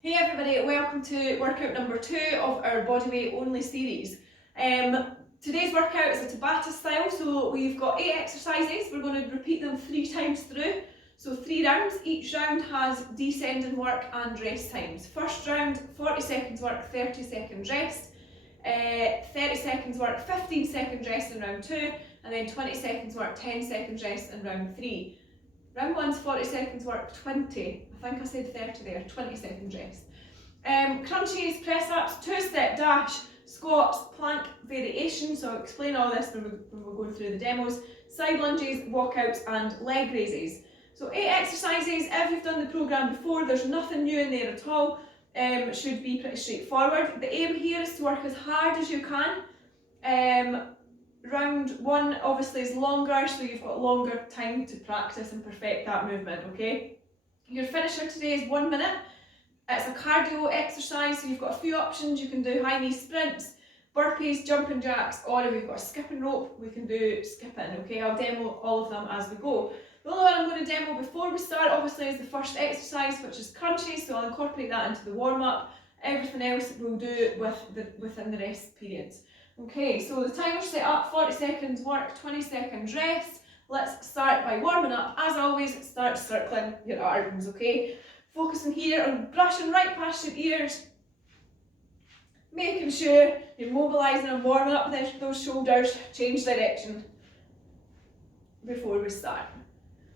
Hey everybody, welcome to workout number 2 of our bodyweight only series. Today's workout is a Tabata style, so we've got 8 exercises. We're going to repeat them 3 times through. So 3 rounds, each round has descending work and rest times. First round, 40 seconds work, 30 seconds rest. 30 seconds work, 15 seconds rest in round 2, and then 20 seconds work, 10 seconds rest in round 3. Round 1's 40 seconds work, 20. I think I said 30 there, 20 seconds rest. Crunches, press ups, 2-step dash, squats, plank variation. So I'll explain all this when we're going through the demos. Side lunges, walkouts, and leg raises. So 8 exercises. If you've done the programme before, there's nothing new in there at all. It should be pretty straightforward. The aim here is to work as hard as you can. Round 1 obviously is longer, so you've got longer time to practice and perfect that movement, okay? Your finisher today is 1 minute. It's a cardio exercise, so you've got a few options. You can do high knee sprints, burpees, jumping jacks, or if we've got a skipping rope, we can do skipping, okay? I'll demo all of them as we go. The only one I'm going to demo before we start, obviously, is the first exercise, which is crunches, so I'll incorporate that into the warm-up. Everything else we'll do within the rest periods. Okay, so the timer's set up, 40 seconds work, 20 seconds rest. Let's start by warming up. As always, start circling your arms, okay? Focusing here on brushing right past your ears. Making sure you're mobilising and warming up those shoulders, change direction before we start.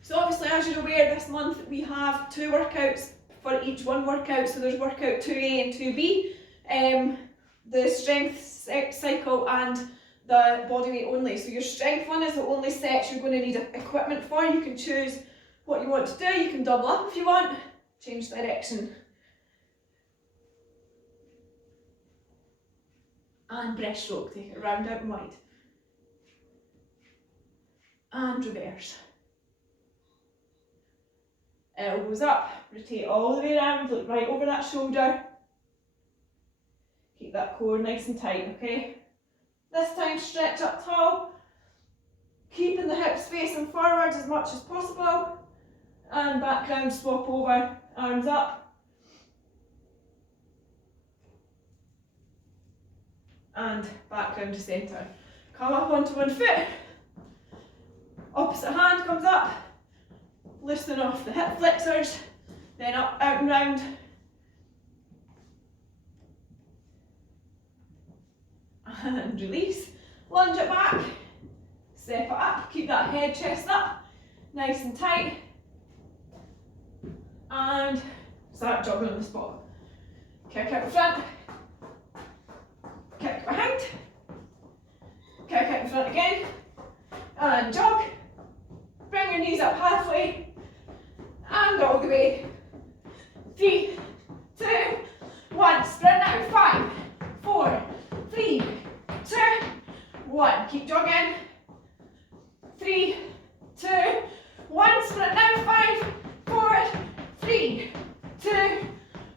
So obviously, as you're aware, this month we have 2 workouts for each one workout. So there's workout 2A and 2B. The strength cycle and the bodyweight only. So your strength one is the only set you're going to need equipment for. You can choose what you want to do. You can double up if you want. Change direction. And breaststroke. Take it round, out and wide. And reverse. Elbows up. Rotate all the way around. Look right over that shoulder. Keep that core nice and tight, okay? This time stretch up tall, keeping the hips facing forwards as much as possible, and back down, swap over, arms up, and back down to centre. Come up onto one foot, opposite hand comes up, loosen off the hip flexors, then up, out and round. And release, lunge it back, step it up, keep that head, chest up, nice and tight, and start jogging on the spot. Kick out the front, kick behind, kick out the front again, and jog, bring your knees up halfway, and all the way. 3, 2, 1, sprint now, 5, 4, 3, 2, 1. Keep jogging. 3, 2, 1. Sprint now. 5, 4, 3, 2,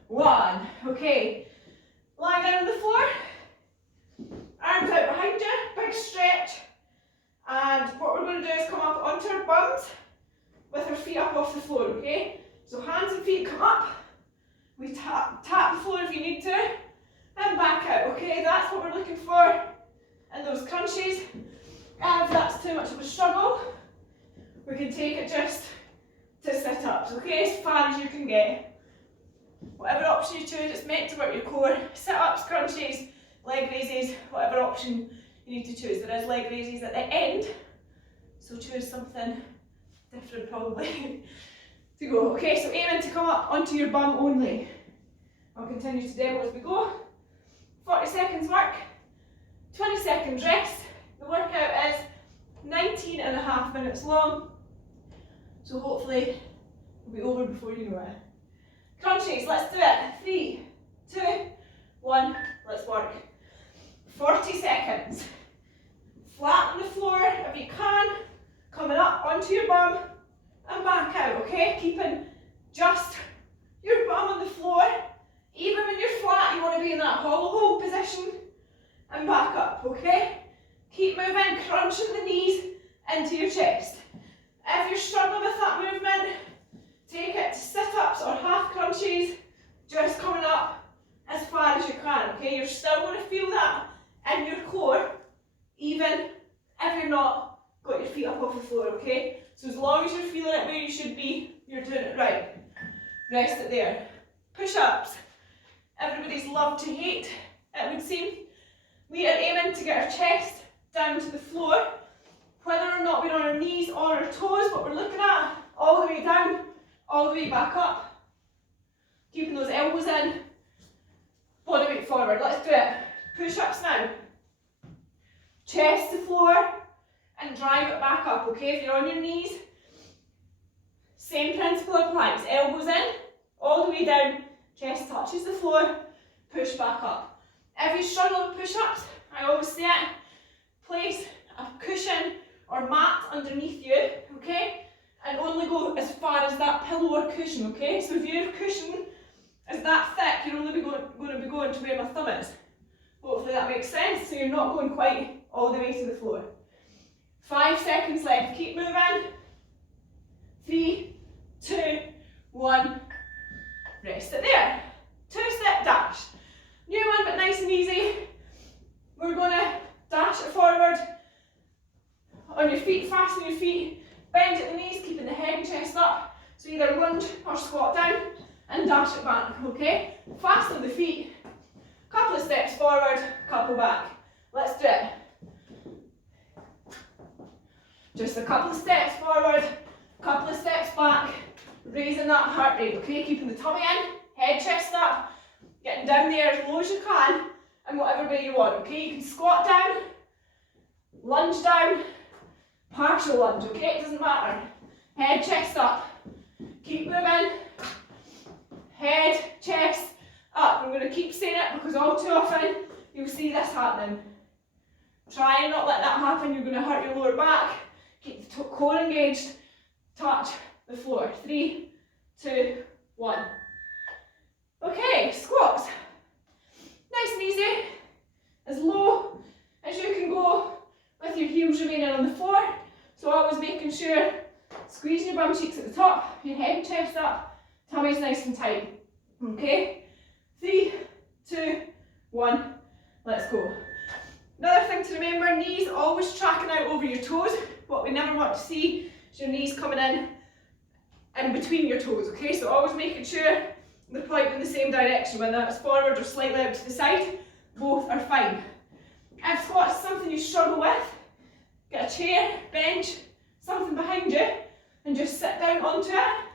1. Okay. Lie down on the floor. Arms out behind you. Big stretch. And what we're going to do is come up onto our bums with our feet up off the floor. Okay. So hands and feet come up. We tap the floor if you need to. And back out, okay? That's what we're looking for in those crunches. If that's too much of a struggle, we can take it just to sit-ups, okay? As far as you can get. Whatever option you choose, it's meant to work your core. Sit-ups, crunches, leg raises, whatever option you need to choose. There is leg raises at the end, so choose something different probably to go. Okay, so aiming to come up onto your bum only. I'll continue to demo as we go. 40 seconds work, 20 seconds rest. The workout is 19.5 minutes long, so hopefully it'll be over before you know it. Crunches, let's do it. 3, 2, 1, let's work. 40 seconds. Flat on the floor if you can, coming up onto your bum and back out, okay? Keeping just your bum on the floor. Even when you're flat, you want to be in that hollow hold position and back up, okay? Keep moving, crunching the knees into your chest. If you're struggling with that movement, take it to sit-ups or half crunches, just coming agree you're doing it right. Rest it there. Push-ups. Everybody's love to hate, it would seem. We are aiming to get our chest down to the floor, whether or not we're on our knees or our toes, what we're looking at, all the way down, all the way back up. Keeping those elbows in, body weight forward. Let's do it. Push-ups now. Chest to floor and drive it back up, okay? If you're on your knees, same principle applies. Elbows in, all the way down, chest touches the floor, push back up. If you struggle with push-ups, I always say it, place a cushion or mat underneath you, okay? And only go as far as that pillow or cushion, okay? So if your cushion is that thick, you're only going to be going to where my thumb is. Hopefully that makes sense, so you're not going quite all the way to the floor. 5 seconds left, keep moving. 3, 2, 1, rest it there. 2-step dash. New one, but nice and easy. We're going to dash it forward. On your feet, fasten your feet, bend at the knees, keeping the head and chest up. So either lunge or squat down and dash it back, okay? Fasten the feet. Couple of steps forward, couple back. Let's do it. Just a couple of steps forward, couple of steps back, raising that heart rate, okay? Keeping the tummy in, head, chest up, getting down there as low as you can, and whatever way you want, okay? You can squat down, lunge down, partial lunge, okay? It doesn't matter. Head, chest up. Keep moving. Head, chest up. I'm going to keep saying it because all too often you'll see this happening. Try and not let that happen. You're going to hurt your lower back. Keep the core engaged. Touch the floor. 3, 2, 1. Okay, squats. Nice and easy. As low as you can go with your heels remaining on the floor. So always making sure, squeezing your bum cheeks at the top, your head and chest up, tummy's nice and tight. Okay? 3, 2, 1, let's go. Another thing to remember, knees always tracking out over your toes. What we never want to see is your knees coming in between your toes, okay? So always making sure they're pointing in the same direction, whether that's forward or slightly out to the side, both are fine. If squats is something you struggle with, get a chair, bench, something behind you, and just sit down onto it.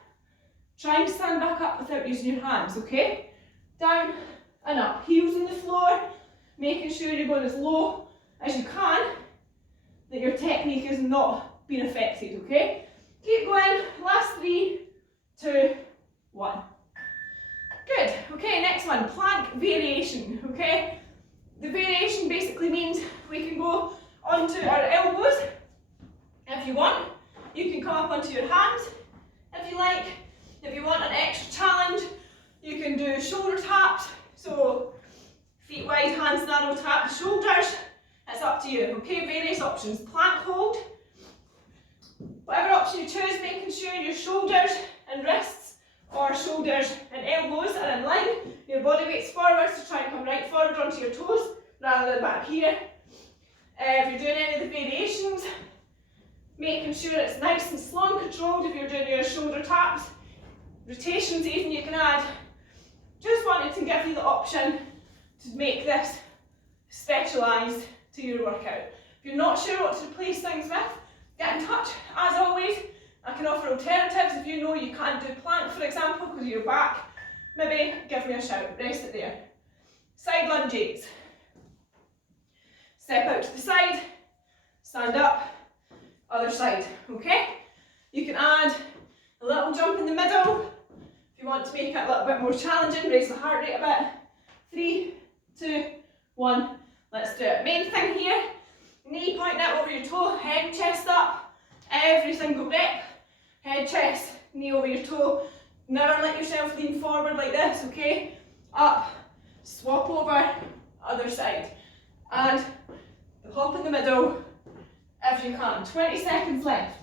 Try and stand back up without using your hands, okay? Down and up, heels on the floor, making sure you're going as low as you can, that your technique is not being affected, okay? Keep going, last 3, 2, 1. Good, okay, next one, plank variation, okay? The variation basically means we can go onto our elbows if you want. You can come up onto your hands if you like. If you want an extra challenge, you can do shoulder taps. So feet wide, hands narrow, tap the shoulders. It's up to you, okay? Various options. Plank hold. Whatever option you choose, making sure your shoulders and wrists or shoulders and elbows are in line. Your body weight's forward, so try and come right forward onto your toes rather than back here. If you're doing any of the variations, making sure it's nice and slow and controlled. If you're doing your shoulder taps, rotations even you can add. Just wanted to give you the option to make this specialised to your workout. If you're not sure what to replace things with, get in touch. As always, I can offer alternatives. If you know you can't do plank, for example, because of your back, maybe give me a shout. Rest it there. Side lunges. Step out to the side, stand up, other side, okay? You can add a little jump in the middle. If you want to make it a little bit more challenging, raise the heart rate a bit. 3, 2, 1, let's do it. Main thing here, knee pointing out over your toe, head and chest up, every single rep. Head, chest, knee over your toe. Never let yourself lean forward like this, okay? Up, swap over, other side. And hop in the middle if you can. 20 seconds left.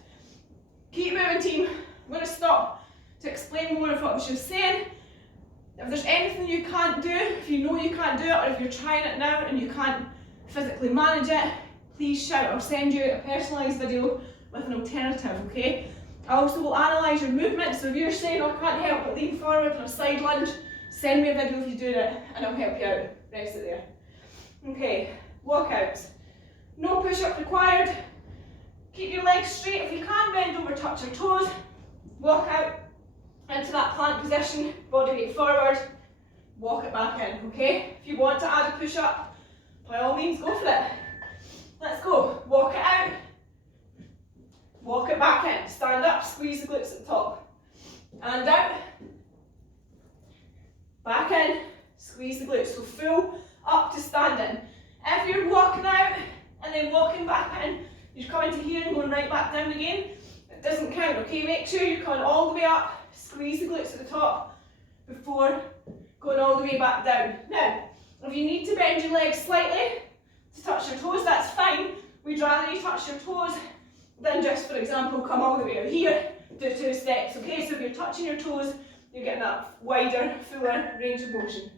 Keep moving, team. I'm going to stop to explain more of what I was just saying. If there's anything you can't do, if you know you can't do it, or if you're trying it now and you can't physically manage it, please shout. I'll send you a personalised video with an alternative, okay? I also will analyse your movement, so if you're saying, oh, I can't help but lean forward on a side lunge, send me a video of you doing it and I'll help you out. Rest it there. Okay, walkouts. No push-up required. Keep your legs straight. If you can, bend over, touch your toes. Walk out into that plank position, body weight forward, walk it back in, okay? If you want to add a push-up, by all means, go for it. Let's go. Walk it out. Walk it back in. Stand up, squeeze the glutes at the top. And out. Back in, squeeze the glutes. So full up to standing. If you're walking out and then walking back in, you're coming to here and going right back down again, it doesn't count, okay? Make sure you're coming all the way up, squeeze the glutes at the top before going all the way back down. Now, if you need to bend your legs slightly to touch your toes, that's fine. We'd rather you touch your toes than just, for example, come all the way out here, do 2 steps, okay? So if you're touching your toes, you're getting that wider, fuller range of motion.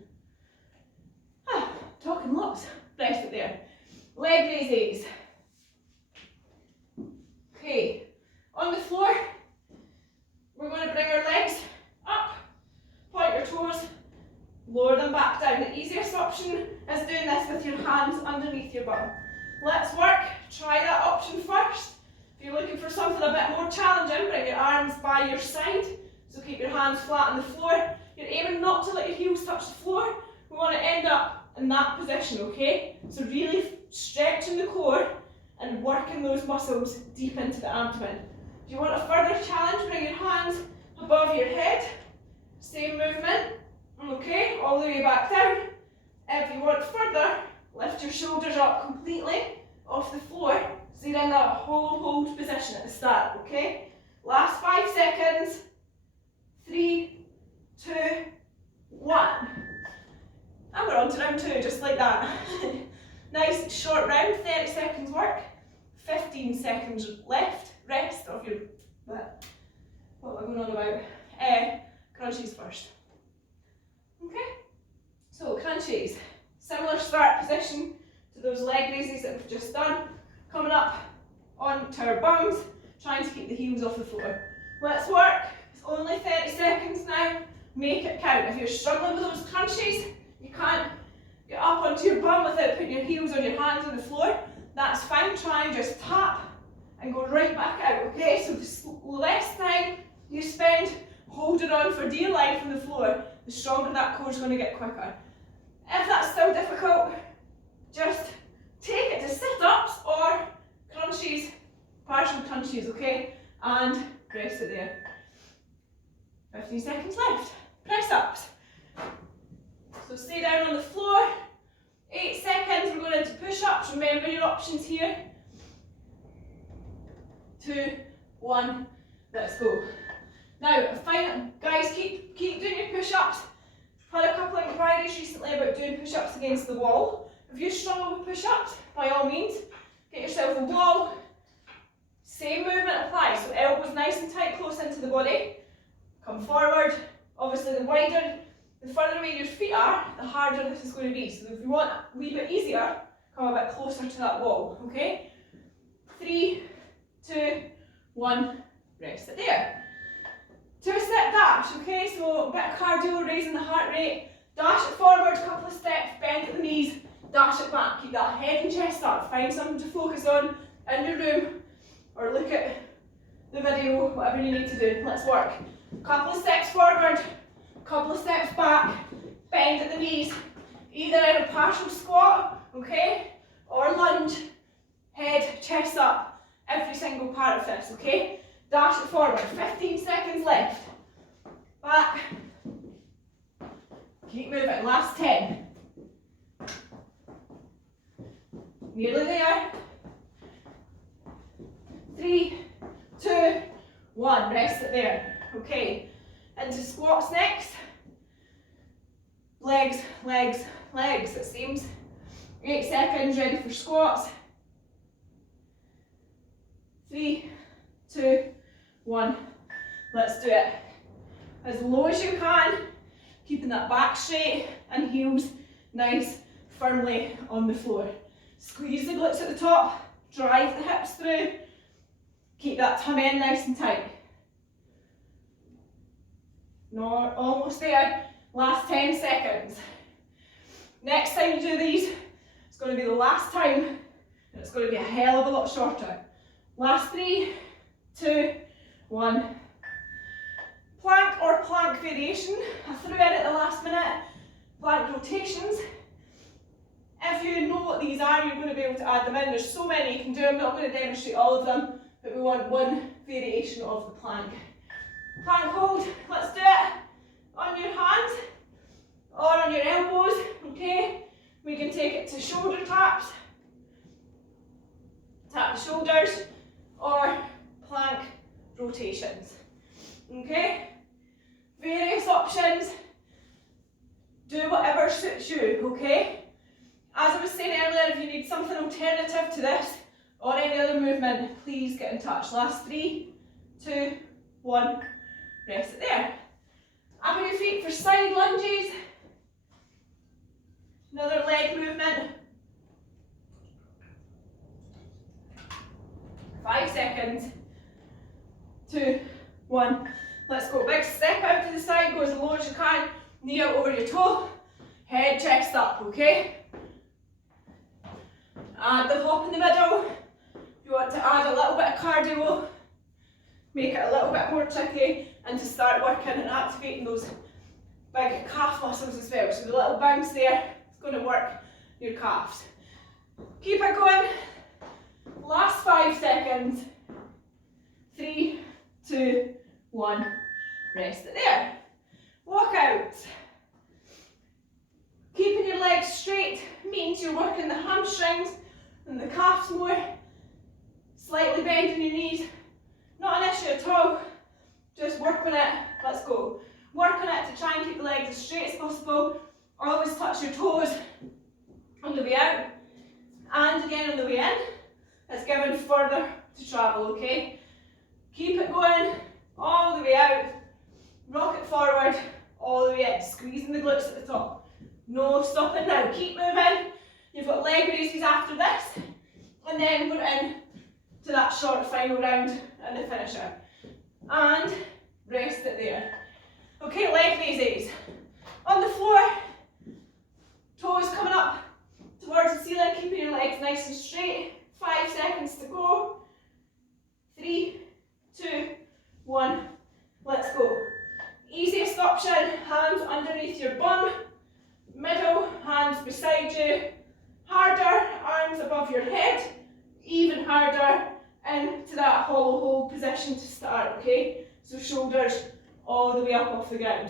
Talking lots. Rest it there. Leg raises. Okay, on the floor, we're going to bring our legs up, point your toes, lower them back down. The easiest option is doing this with your hands underneath your bum. Let's work. Try that option first. If you're looking for something a bit more challenging, bring your arms by your side. So keep your hands flat on the floor. You're aiming not to let your heels touch the floor. We want to end up in that position, okay? So really stretching the core and working those muscles deep into the abdomen. If you want a further challenge, bring your hands above your head. Same movement, okay? All the way back down. If you want further, lift your shoulders up completely off the floor, so you're in that hollow hold position at the start, okay? Last 5 seconds. 3, 2, 1. And we're on to round 2, just like that. Nice short round, 30 seconds work, 15 seconds left, rest of your, what am I going on about? Crunches first. Okay, so crunches, similar start position to those leg raises that we've just done, coming up onto our bums, trying to keep the heels off the floor. Let's work. It's only 30 seconds now, make it count. If you're struggling with those crunches, you can't get up onto your bum without putting your heels on your hands on the floor, that's fine. Try and just tap and go right back out, okay? So the less time you spend holding on for dear life on the floor, the stronger that core is going to get quicker. If that's still difficult, just take it to sit-ups or crunches, partial crunches, okay? And rest it there. 15 seconds left. Press-ups. So stay down on the floor. 8 seconds, we're going into push-ups. Remember your options here. 2, 1, let's go. Now, guys, keep doing your push-ups. I've had a couple of inquiries recently about doing push-ups against the wall. If you struggle with push-ups, by all means, get yourself a wall. Same movement applies. So elbows nice and tight, close into the body. Come forward. Obviously, the further away your feet are, the harder this is going to be. So if you want a wee bit easier, come a bit closer to that wall, okay? 3, 2, 1, rest it there. 2-step dash, okay? So a bit of cardio, raising the heart rate. Dash it forward, a couple of steps, bend at the knees, dash it back. Keep that head and chest up. Find something to focus on in your room, or look at the video, whatever you need to do. Let's work. Couple of steps forward, couple of steps back, bend at the knees, either in a partial squat, okay, or lunge, head, chest up, every single part of this, okay? Dash it forward, 15 seconds left, back, keep moving, last 10, nearly there, 3, 2, 1, rest it there. Okay, into squats next. Legs, legs, legs, it seems. 8 seconds, ready for squats. 3, 2, 1, let's do it. As low as you can, keeping that back straight and heels nice, firmly on the floor. Squeeze the glutes at the top, drive the hips through, keep that tummy in nice and tight. No, almost there. Last 10 seconds. Next time you do these, it's going to be the last time, and it's going to be a hell of a lot shorter. Last 3, 2, 1. Plank or plank variation. I threw in at the last minute. Plank rotations. If you know what these are, you're going to be able to add them in. There's so many you can do. I'm not going to demonstrate all of them, but we want one variation of the plank. Plank hold. Let's do it on your hands or on your elbows. Okay. We can take it to shoulder taps. Tap the shoulders or plank rotations. Okay. Various options. Do whatever suits you. Okay. As I was saying earlier, if you need something alternative to this or any other movement, please get in touch. Last 3, 2, 1. Rest it there. Up on your feet for side lunges. Another leg movement. 5 seconds. 2, 1. Let's go. Big step out to the side. Go as low as you can. Knee out over your toe. Head, chest up. Okay. Add the hop in the middle. If you want to add a little bit of cardio, make it a little bit more tricky, and to start working and activating those big calf muscles as well. So the little bounce there is going to work your calves. Keep it going. Last 5 seconds. 3, 2, 1. Rest it there. Walk out. Keeping your legs straight means you're working the hamstrings and the calves more. Slightly bending your knees. Not an issue at all. Just work on it. Let's go. Work on it to try and keep the legs as straight as possible. Always touch your toes on the way out and again on the way in. It's given further to travel, okay? Keep it going all the way out. Rock it forward all the way in. Squeezing the glutes at the top. No stopping now. Keep moving. You've got leg raises after this. And then we're in to that short final round and the finisher. And rest it there. Okay, leg raises. On the floor. Toes coming up towards the ceiling. Keeping your legs nice and straight. 5 seconds to go. 3, 2, 1. Let's go. Easiest option, hands underneath your bum. Middle, hands beside you. Harder, arms above your head. Even harder into that hollow hold position to start, okay? So shoulders all the way up off the ground.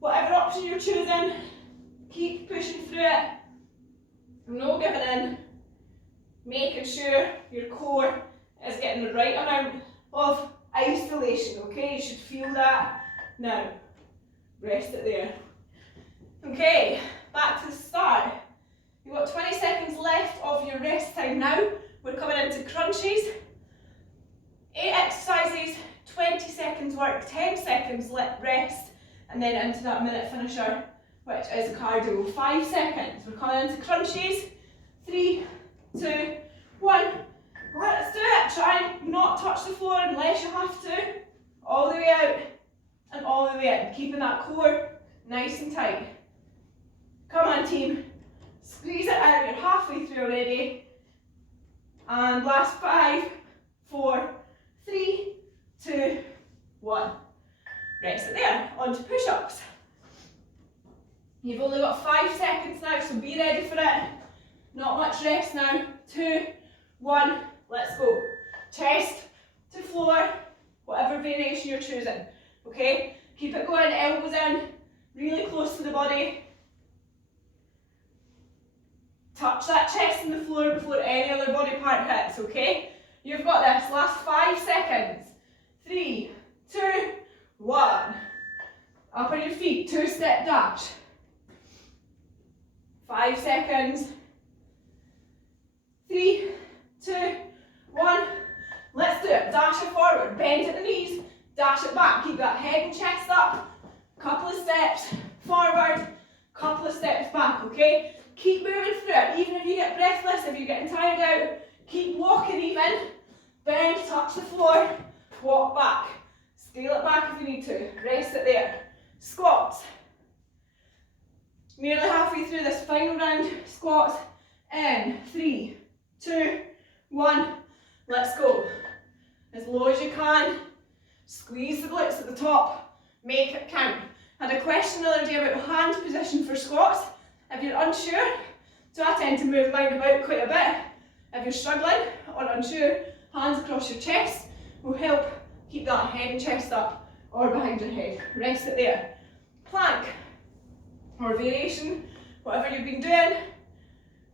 Whatever option you're choosing, keep pushing through it. No giving in. Making sure your core is getting the right amount of isolation, okay? You should feel that now. Rest it there. Okay, back to the start. You've got 20 seconds left of your rest time now. We're coming into crunches. 8 exercises, 20 seconds work, 10 seconds rest, and then into that minute finisher, which is cardio. 5 seconds. We're coming into crunches. 3, 2, 1. Let's do it. Try and not touch the floor unless you have to. All the way out and all the way in. Keeping that core nice and tight. Come on, team. Squeeze it out. You're halfway through already. And last 5, 4, 3, 2, 1. Rest it there. On to push-ups. You've only got 5 seconds now, so be ready for it. Not much rest now. 2, 1. Let's go. Chest to floor, whatever variation you're choosing. Okay? Keep it going, elbows in, really close to the body. Touch that chest in the floor before any other body part hits, okay? You've got this. Last 5 seconds. 3, 2, 1. Up on your feet, 2-step dash. 5 seconds. 3, 2, 1. Let's do it. Dash it forward. Bend at the knees. Dash it back. Keep that head and chest up. Couple of steps forward. Couple of steps back, okay? Keep moving through it. Even if you get breathless, if you're getting tired out, keep walking even. Bend, touch the floor. Walk back. Scale it back if you need to. Rest it there. Squats. Nearly halfway through this final round. Squats in 3, 2, 1. Let's go. As low as you can. Squeeze the glutes at the top. Make it count. I had a question the other day about hand position for squats. If you're unsure, so I tend to move mine about quite a bit. If you're struggling or unsure, hands across your chest will help keep that head and chest up or behind your head. Rest it there. Plank or variation, whatever you've been doing.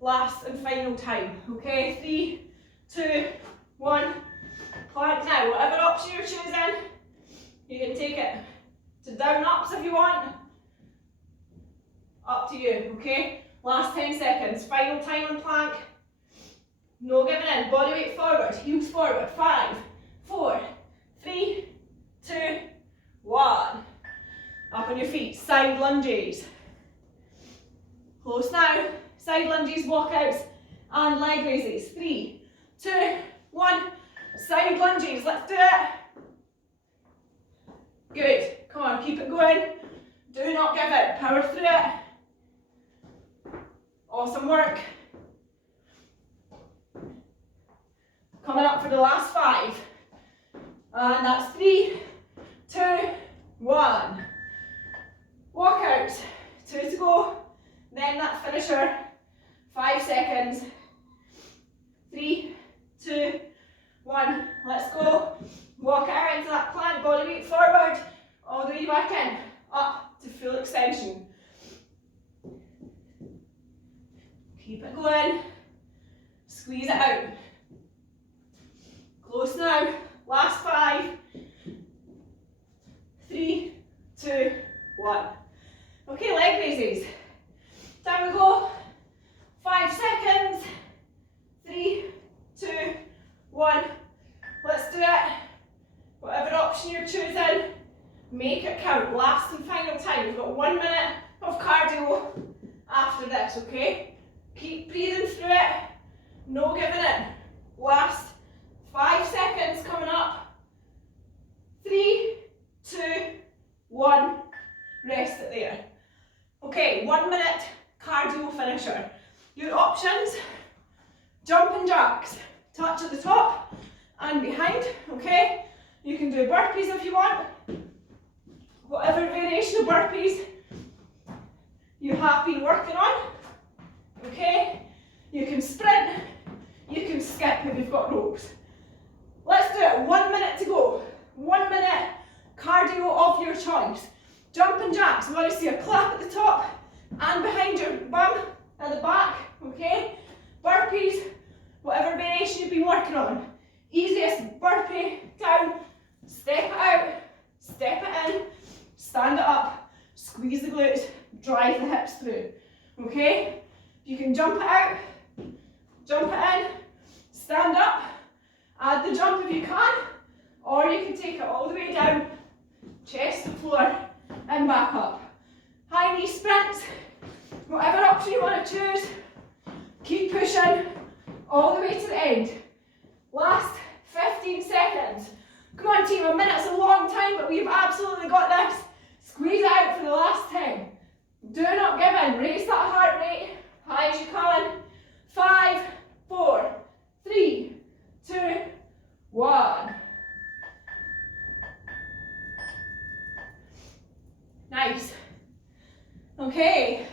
Last and final time. Okay, 3, 2, 1. Plank now. Whatever option you're choosing, you can take it to down ups if you want. Up to you, okay? Last 10 seconds. Final time on plank. No giving in. Body weight forward. Heels forward. 5, 4, 3, 2, 1. Up on your feet. Side lunges. Close now. Side lunges, walkouts, and leg raises. 3, 2, 1. Side lunges. Let's do it. Good. Come on, keep it going. Do not give it. Power through it. Awesome work. Coming up for the last 5. And that's 3, 2, 1. Walkout. 2 to go. Then that finisher. 5 seconds. 3, 2, 1. Let's go. Walk it out into that plank. Body weight forward. All the way back in. Up to full extension. Keep it going. Squeeze it out. Close now. Last 5. 3, 2, 1. Okay, leg raises. Down we go. 5 seconds. 3, 2, 1. Let's do it. Whatever option you're choosing, make it count. Last and final time. We've got 1 minute of cardio after this, okay? Keep breathing through it. No giving in. Last 5 seconds coming up. 3, 2, 1. Rest it there. Okay, 1 minute cardio finisher. Your options, jumping jacks. Touch at the top and behind, okay? You can do burpees if you want. Whatever variation of burpees you have been working on, okay? You can sprint, you can skip if you've got ropes. Let's do it. 1 minute to go. 1 minute cardio of your choice. Jumping jacks. I want to see a clap at the top and behind your bum at the back, okay? Burpees, whatever variation you've been working on. Easiest burpee, down, step it out, step it in, stand it up, squeeze the glutes, drive the hips through, okay? You can jump it out, jump it in, stand up, add the jump if you can, or you can take it all the way down, chest to floor, and back up. High knee sprints, whatever option you want to choose, keep pushing all the way to the end. Last 15 seconds. Come on team, a minute's a long time, but we've absolutely got this. Squeeze out for the last 10. Do not give in. Raise that heart rate high as you can. 5, 4, 3, 2, 1. Nice. Okay.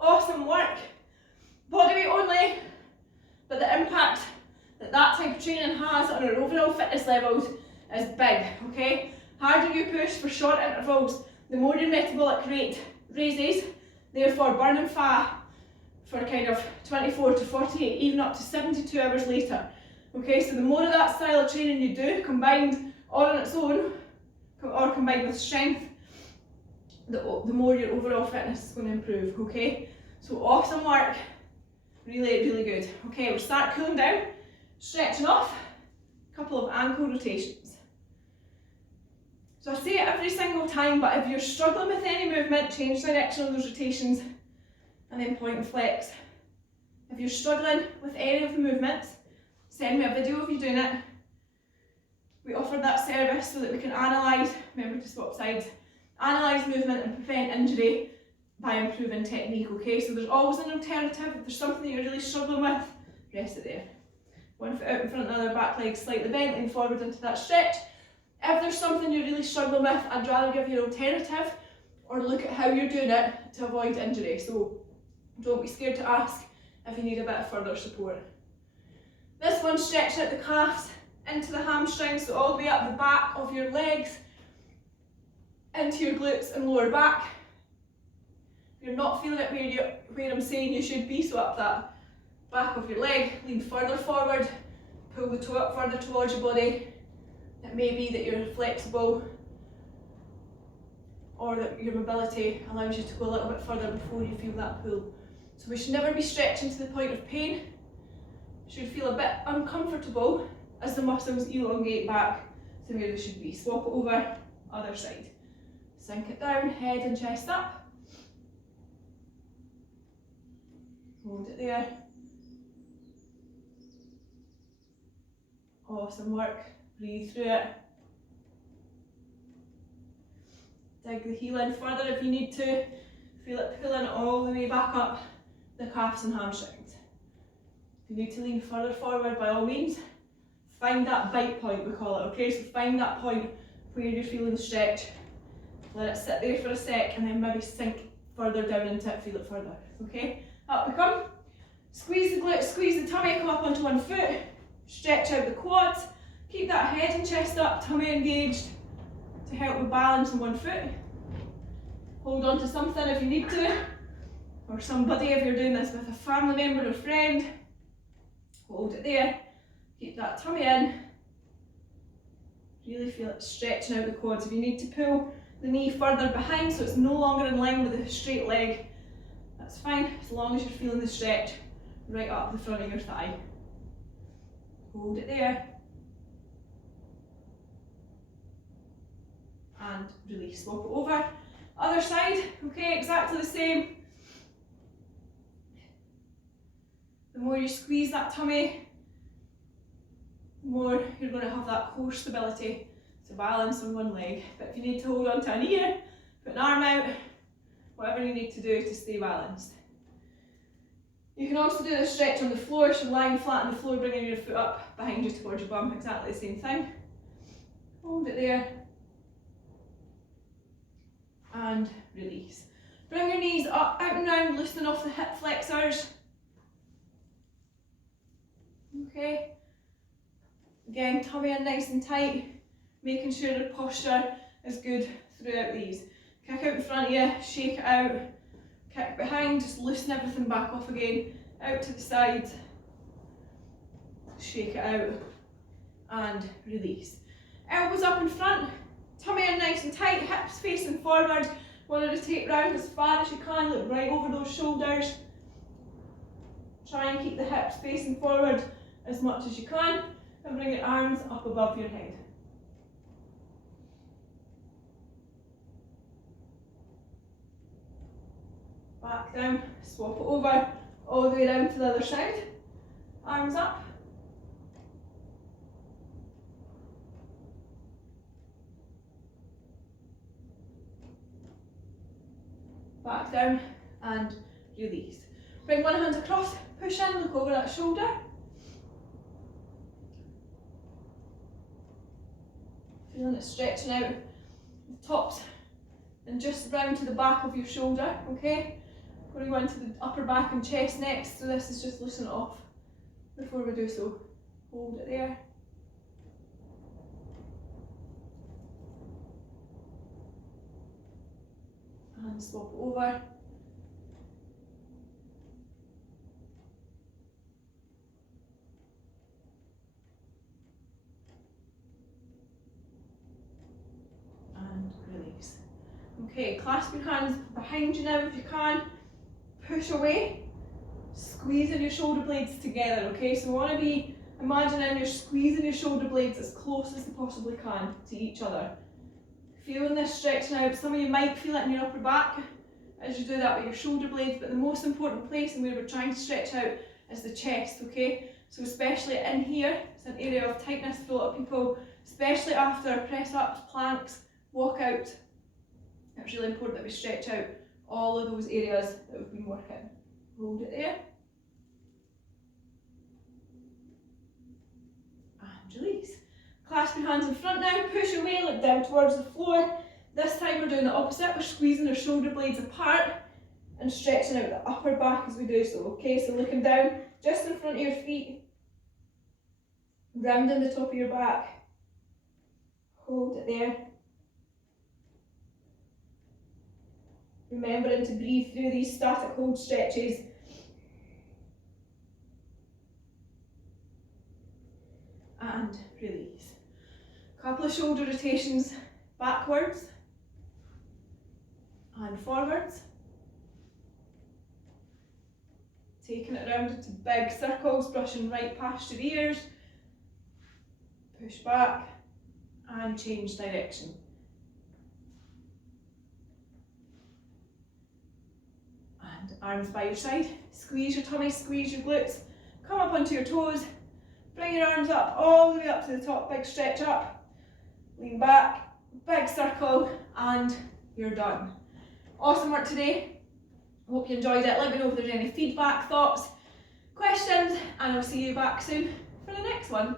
Awesome work. Body weight only, but the impact that type of training has on our overall fitness levels is big, okay? Harder you push for short intervals, the more your metabolic rate raises, therefore burning fat for kind of 24 to 48, even up to 72 hours later. Okay, so the more of that style of training you do, combined or on its own, or combined with strength, the more your overall fitness is going to improve, okay? So awesome work, really, really good. Okay, we'll start cooling down, stretching off, a couple of ankle rotations. So I say it every single time, but if you're struggling with any movement, change direction on those rotations and then point and flex. If you're struggling with any of the movements, send me a video of you doing it. We offer that service so that we can analyse, remember to swap sides, analyse movement and prevent injury by improving technique, okay? So there's always an alternative. If there's something that you're really struggling with, rest it there. One foot out in front of the other, back leg slightly bent, lean forward into that stretch. If there's something you're really struggling with, I'd rather give you an alternative or look at how you're doing it to avoid injury. So don't be scared to ask if you need a bit of further support. This one, stretch out the calves into the hamstrings, so all the way up the back of your legs, into your glutes and lower back. You're not feeling it where I'm saying you should be, so up that back of your leg, lean further forward, pull the toe up further towards your body. It may be that you're flexible or that your mobility allows you to go a little bit further before you feel that pull. So we should never be stretching to the point of pain. You should feel a bit uncomfortable as the muscles elongate back to where they should be. Swap it over, other side. Sink it down, head and chest up. Hold it there. Awesome work. Breathe through it. Dig the heel in further if you need to. Feel it pulling all the way back up the calves and hamstrings. If you need to lean further forward, by all means, find that bite point, we call it, okay? So find that point where you're feeling the stretch. Let it sit there for a sec and then maybe sink further down into it, feel it further, okay? Up we come. Squeeze the glutes, squeeze the tummy, come up onto one foot, stretch out the quads, keep that head and chest up, tummy engaged to help with balance on one foot. Hold on to something if you need to, or somebody if you're doing this with a family member or friend. Hold it there, keep that tummy in, really feel it stretching out the quads. If you need to pull the knee further behind so it's no longer in line with the straight leg, that's fine, as long as you're feeling the stretch right up the front of your thigh. Hold it there. And release, swap it over. Other side, okay, exactly the same. The more you squeeze that tummy, the more you're going to have that core stability to balance on one leg. But if you need to hold on to an ear, put an arm out, whatever you need to do to stay balanced. You can also do the stretch on the floor, so lying flat on the floor, bringing your foot up behind you towards your bum, exactly the same thing. Hold it there. And release. Bring your knees up, out and round, loosening off the hip flexors. Okay. Again, tummy in nice and tight, making sure the posture is good throughout these. Kick out in front of you, shake it out. Kick behind, just loosen everything back off again. Out to the side. Shake it out. And release. Elbows up in front. Tummy in nice and tight, hips facing forward. Want to rotate round as far as you can, look right over those shoulders. Try and keep the hips facing forward as much as you can, and bring your arms up above your head. Back down, swap it over, all the way down to the other side. Arms up. Back down and release. Bring one hand across, push in, look over that shoulder. Feeling it stretching out the tops and just round to the back of your shoulder, okay? We're going to go into the upper back and chest next, so this is just loosen it off before we do so. Hold it there. And swap it over. And release. Okay, clasp your hands behind you now if you can. Push away. Squeezing your shoulder blades together, okay? So we want to be imagining you're squeezing your shoulder blades as close as you possibly can to each other. Feeling this stretching out. Some of you might feel it in your upper back as you do that with your shoulder blades, but the most important place and where we're trying to stretch out is the chest, okay? So especially in here, it's an area of tightness for a lot of people. especially after press ups, planks, walkout. It's really important that we stretch out all of those areas that we've been working. Hold it there. And release. Clasp your hands in front now, push away, look down towards the floor. This time we're doing the opposite, we're squeezing our shoulder blades apart and stretching out the upper back as we do so, okay? So looking down just in front of your feet, rounding the top of your back. Hold it there. Remembering to breathe through these static hold stretches. And release. Couple of shoulder rotations backwards and forwards. Taking it around into big circles, brushing right past your ears. Push back and change direction. And arms by your side. Squeeze your tummy, squeeze your glutes. Come up onto your toes. Bring your arms up, all the way up to the top. Big stretch up. Lean back, big circle, and you're done. Awesome work today. Hope you enjoyed it. Let me know if there's any feedback, thoughts, questions, and I'll see you back soon for the next one.